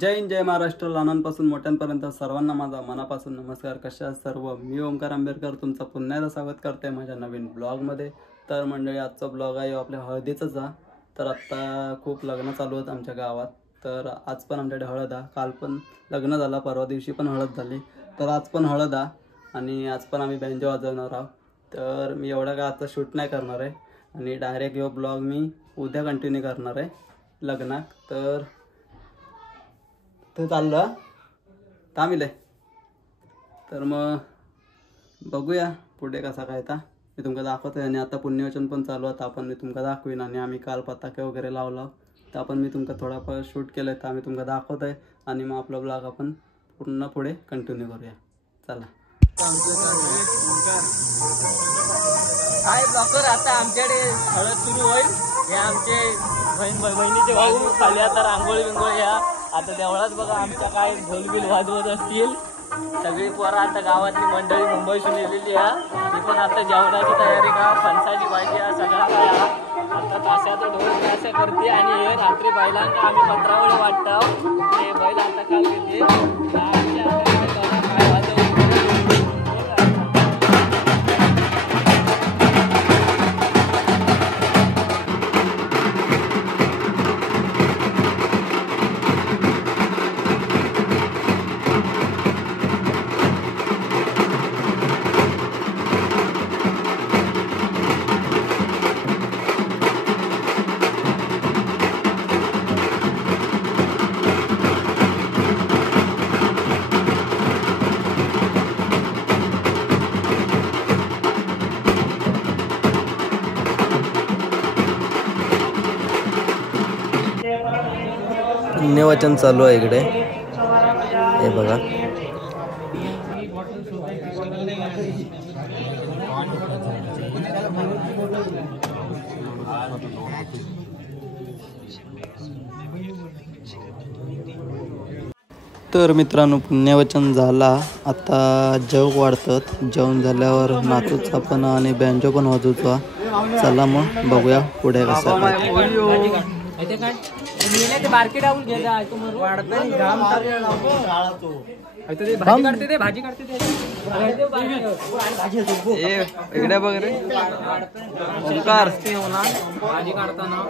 जय हिंद, जय महाराष्ट्र. लहानांपासून मोठ्यांपर्यंत सर्वांना माझा मनापासून नमस्कार. कशा सर्व, मी ओमकार आंबेडकर तुमचं पुन्हा एकदा स्वागत करते माझ्या नवीन ब्लॉगमध्ये. तर मंडळी, आजचा ब्लॉग आहे आपल्या हळदीचाच. तर आत्ता खूप लग्न चालू आहेत आमच्या गावात. तर आज पण आमच्याकडे हळद आहे. काल पण लग्न झालं, परवा दिवशी पण हळद झाली. तर आज पण हळद आहे आणि आज पण आम्ही बँजो वाजवणार आहोत. तर मी एवढा काय आजचा शूट नाही करणार आहे आणि डायरेक्ट यो ब्लॉग मी उद्या कंटिन्यू करणार आहे लग्नात. तर ते चाललं थांबिले. तर मग बघूया पुढे कसा काय. आता मी तुमका दाखवतो आणि आता पुण्यवचन पण चालू आहे. आपण मी तुमका दाखवीन आणि आम्ही काल पताके वगैरे लावला तर आपण मी तुमका थोडाफार शूट केलं तर आम्ही तुमका दाखवत आहे आणि मग आपला ब्लॉग आपण पूर्ण पुढे कंटिन्यू करूया. चला. काय ब्लॉकर, आता आमच्याकडे हळद सुरू होईल. हे आमचे बहिणीचे भाऊ खाली आता रांगोळी बिंगोळी या आता देवळात बघा आमच्या काय ढोलबिल वाजवत असतील. सगळी पोरं आता गावातली मंडळी मुंबईतून येलेली आहे. ती पण आता जेवणाची तयारी का फणसाची भाजी आहे सगळा काय आता तासाचा ढोल असं करते. आणि हे रात्री बैलांना आम्ही पत्रावळी वाटतो. हे बैल आता काय घेते काय वाजवतो. पुण्यवचन चालू आहे इकडे, हे बघा. तर मित्रांनो, पुण्यवचन झाला. आता जेव वाढतात. जेवण झाल्यावर नाचूच आपण आणि बँजो पण वाजवतो. चला मग बघूया पुढे कसं काय. बारकी टाकून घे भाजी काढते इकडे बघ रे ओंकार, भाजी काढताना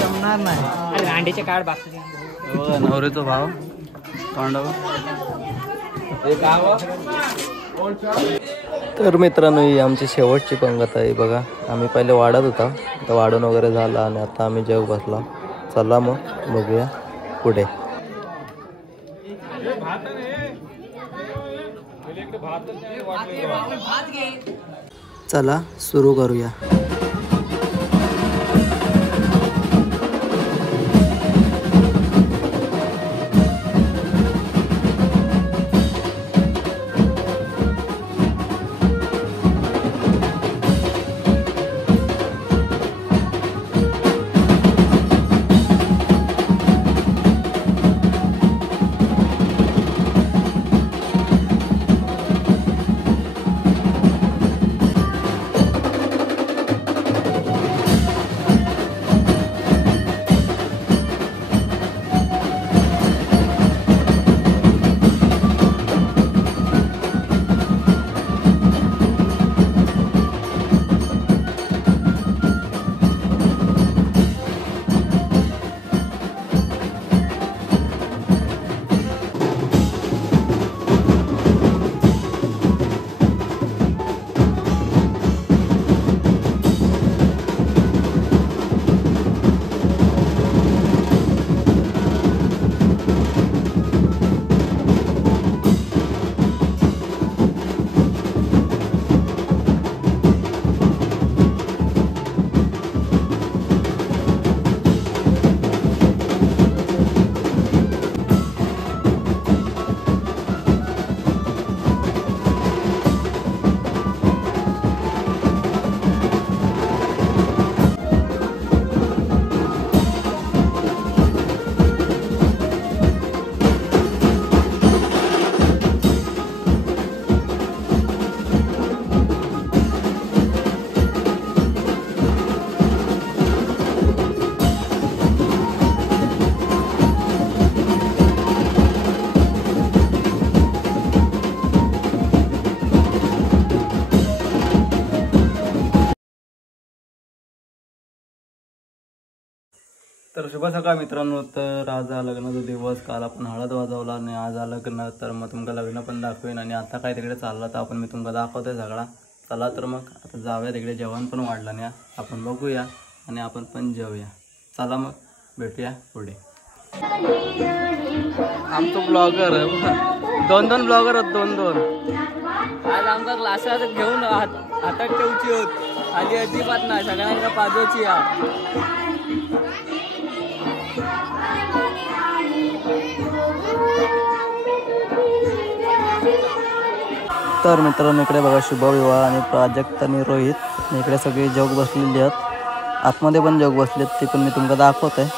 जमणार नाही. अंड्याचे काढ बाकी नवरीचा भाव पांडव. तर मित्रांनो, ही आमची शेवटची पंगत आहे बघा. आम्ही पहिले वाढत होता, आता वाढून वगैरे झाला आणि आता आम्ही जेव बसला. चला मग बघूया पुढे. चला सुरू करूया. तर शुभ सकाळ मित्रांनो. तर आज हा लग्नाचा दिवस. काल आपण हळद वाजवला आणि आज हा लग्न. तर मग तुमका लग्न पण दाखवेन आणि आता काय तिकडे चाललं तर आपण मी तुमका दाखवतोय सगळा. चला तर मग आता जाऊया तिकडे. जेवण पण वाढलं नाही, आपण बघूया आणि आपण पण जेवूया. चला मग भेटूया पुढे. आमचं ब्लॉगर दोन ब्लॉगर आहेत, दोन. आज आमचा क्लासात घेऊन हातात ठेवची होत आधी अजिबात नाही, सगळ्यांना पाजवची या. तर मित्रांनो इकडे बघा शुभविवाह आणि प्राजक्त आणि रोहित. इकडे सगळे जोग बसलेली आहेत, आतमध्ये पण जोग बसलेत, ते पण मी तुमका दाखवत आहे.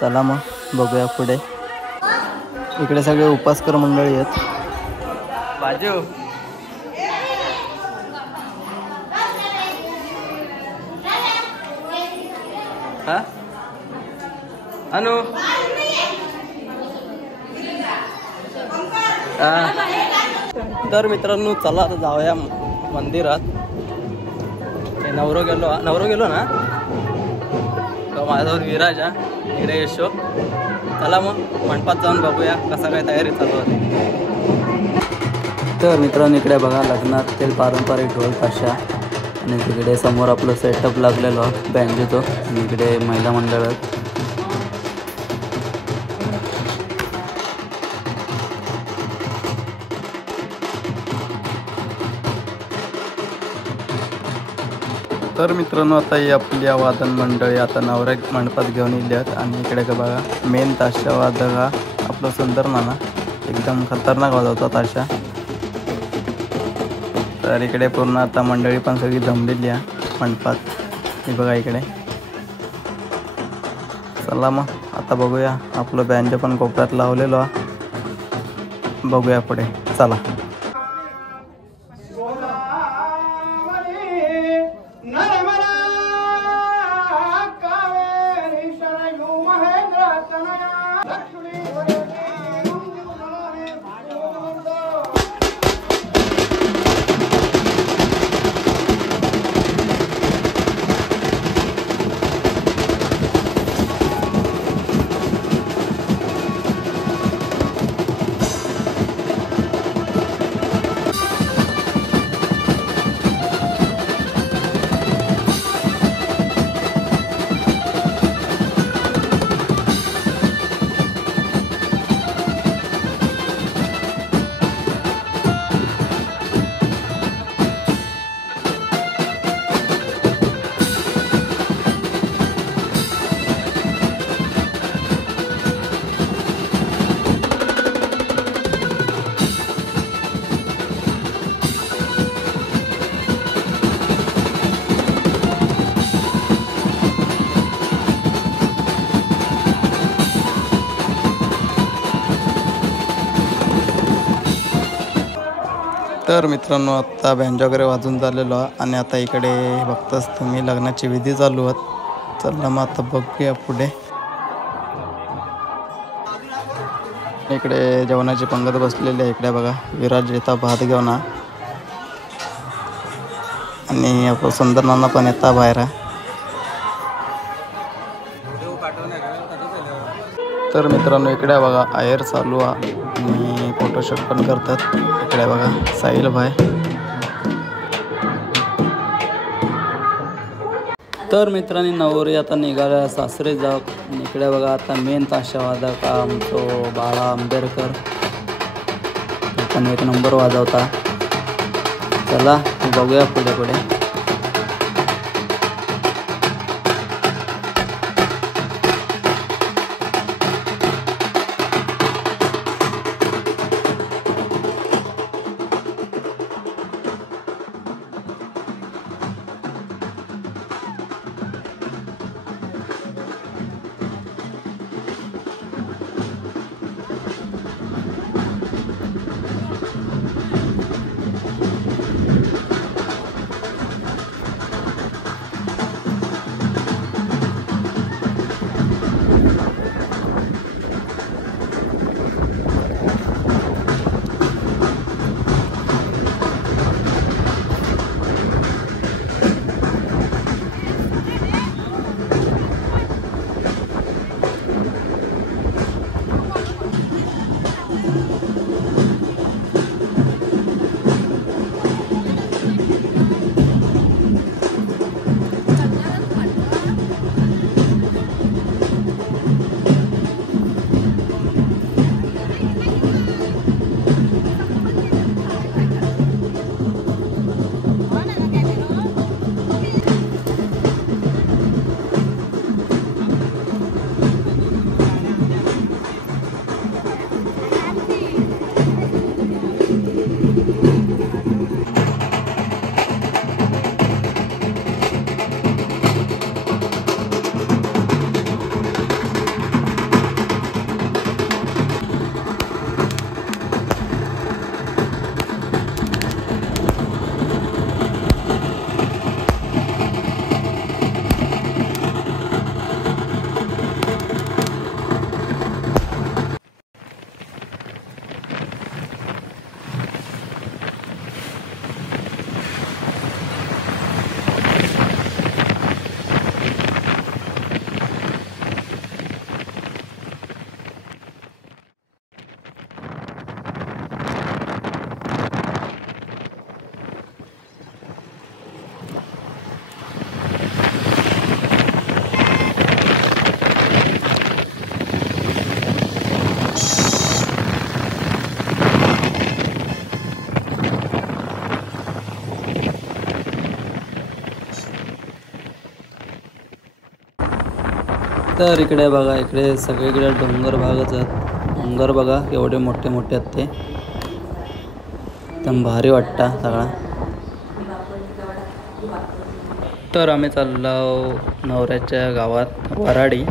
चला मग बघूया पुढे. इकडे सगळे उपासकर मंडळी आहेत. बाजू हा अनु तर मित्रांनो चला आता जाऊया मंदिरात. नवरो गेलो ना, तो माझ्याजवळ विराज हा, इकडे यशोक. चला मग मंडपात जाऊन बघूया कसा काय तयारी चालू आहे. तर मित्रांनो इकडे बघा लग्नात ते पारंपरिक ढोल ताशा आणि तिकडे समोर आपलं सेटअप लागलेलो बँजोचं आणि इकडे महिला मंडळ. तर मित्रांनो आता ही आपली वादन मंडळी आता नवऱ्या मंडपात घेऊन येली आहेत आणि इकडे का बघा मेन ताशा वादक हा आपला सुंदर नाना, एकदम खतरनाक वाजवता ताशा. तर इकडे पूर्ण आता मंडळी पण सगळी जमलेली आहे मंडपात. हे बघा इकडे. चला मग आता बघूया. आपलं बँजो पण कोपऱ्यात लावलेलो आहे, बघूया पुढे. चला. तर मित्रांनो आता बँजो वगैरे वाजून झालेलो आहे आणि आता इकडे बघताच तुम्ही लग्नाची विधी चालू आहेत. चला मग आता बघूया पुढे. इकडे जेवणाची पंगत बसलेली आहे. इकडे बघा विराज येता भात घेऊन आणि आपण सुंदर नाना पण येता बाहेर. तर मित्रांनो इकडे बघा आयर चालू आहे आणि फोटोशूट पण करतात. इकडे बघा साहिल भाई. तर मित्रांनी नवरी आता निघाल्या सासरे जाऊ. इकडे बघा आता मेन ताशावादक आमचो बाळा आंबेडकर, पण एक नंबर वाजवता. चला बघूया पुढे पुढे. तर इकडे बघा, इकडे सगळीकडे डोंगर भागच आहेत. डोंगर बघा एवढे मोठे मोठे आहेत ते, एकदम भारी वाटतं सगळा. तर आम्ही चाललो नवऱ्याच्या गावात वराडी.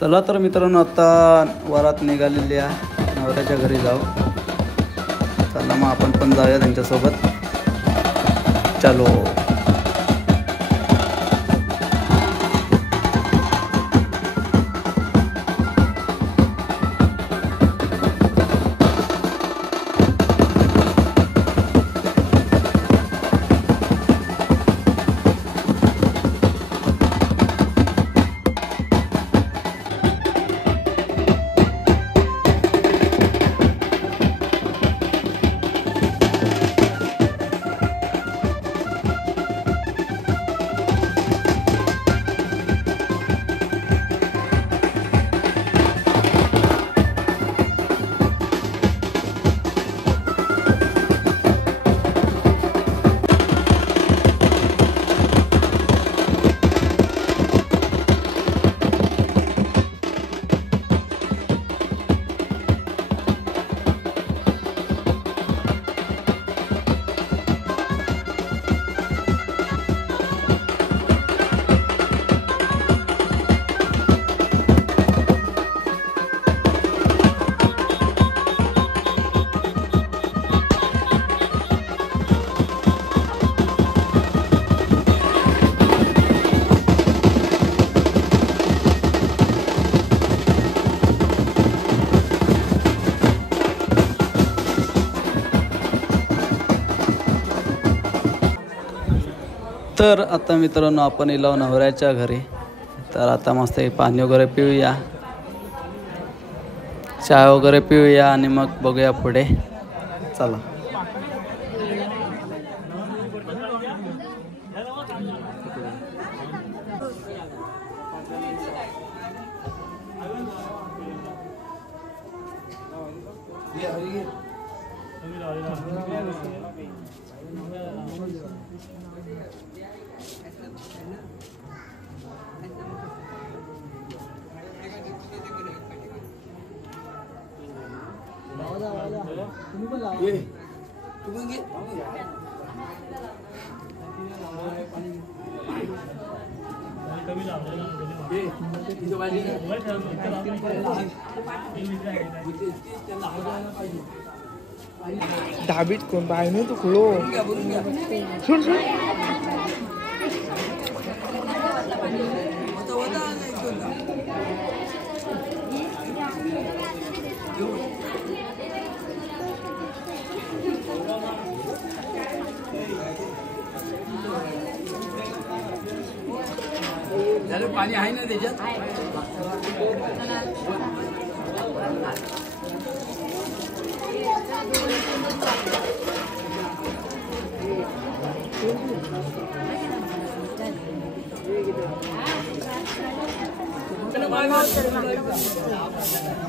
चला तर मित्रांनो, आता वरात निघालेली आहे, नवऱ्याच्या घरी जाऊ. चला मग आपण पण जाऊया त्यांच्यासोबत. चलो. तर आता मित्रांनो, आपण येलो नवऱ्याच्या घरी. तर आता मस्त पाणी वगैरे पिऊया, चाय वगैरे पिऊया आणि मग बघूया पुढे. चला. David kon bahay nito kulo. Sun sun. पाणी आहे ना त्याच्यात.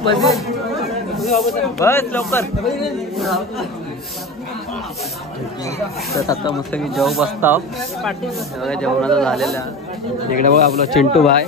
बस लवकर. तर आता मस्त की जेव बसता बघा, जेवणाचं झालेला. इकडे बघा आपला चिंटू भाई.